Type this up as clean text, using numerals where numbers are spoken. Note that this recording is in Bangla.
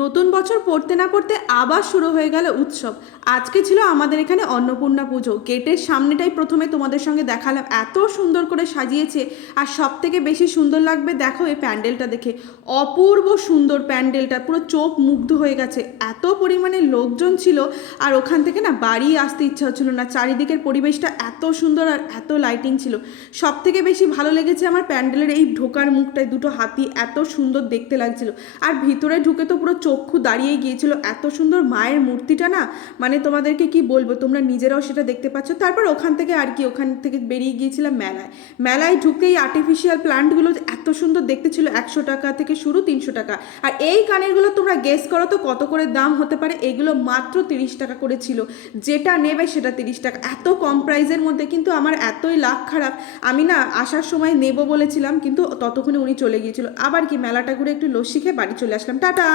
নতুন বছর পড়তে না পড়তে আবার শুরু হয়ে গেল উৎসব। আজকে ছিল আমাদের এখানে অন্নপূর্ণা পুজো। গেটের সামনেটাই প্রথমে তোমাদের সঙ্গে দেখালাম, এত সুন্দর করে সাজিয়েছে। আর সব থেকে বেশি সুন্দর লাগবে দেখো এই প্যান্ডেলটা দেখে, অপূর্ব সুন্দর প্যান্ডেলটা, পুরো চোখ মুগ্ধ হয়ে গেছে। এত পরিমাণে লোকজন ছিল আর ওখান থেকে না বাড়ি আসতে ইচ্ছা হচ্ছিল না। চারিদিকের পরিবেশটা এত সুন্দর আর এত লাইটিং ছিল। সব থেকে বেশি ভালো লেগেছে আমার প্যান্ডেলের এই ঢোকার মুখটায় দুটো হাতি, এত সুন্দর দেখতে লাগছিল। আর ভিতরে ঢুকে তো পুরো চক্ষু দাঁড়িয়ে গিয়েছিল, এত সুন্দর মায়ের মূর্তিটা না, মানে তোমাদেরকে কি বলবো, তোমরা নিজেরাও সেটা দেখতে পাচ্ছ। তারপর ওখান থেকে আর কি, ওখান থেকে বেরিয়ে গিয়েছিলাম মেলায়। মেলায় ঢুকেই আর্টিফিশিয়াল প্লান্টগুলো এত সুন্দর দেখতে ছিল, 100 টাকা থেকে শুরু, 300 টাকা। আর এই কানেরগুলো তোমরা গেস করো তো কত করে দাম হতে পারে। এগুলো মাত্র 30 টাকা করে ছিল, যেটা নেবে সেটা 30 টাকা। এত কম প্রাইসের মধ্যে, কিন্তু আমার এতই লাখ খারাপ, আমি না আসার সময় নেব বলেছিলাম, কিন্তু ততক্ষণে উনি চলে গিয়েছিল। আবার কি মেলাটা ঘুরে একটু লস্যি খেয়ে বাড়ি চলে আসলাম। টাটা।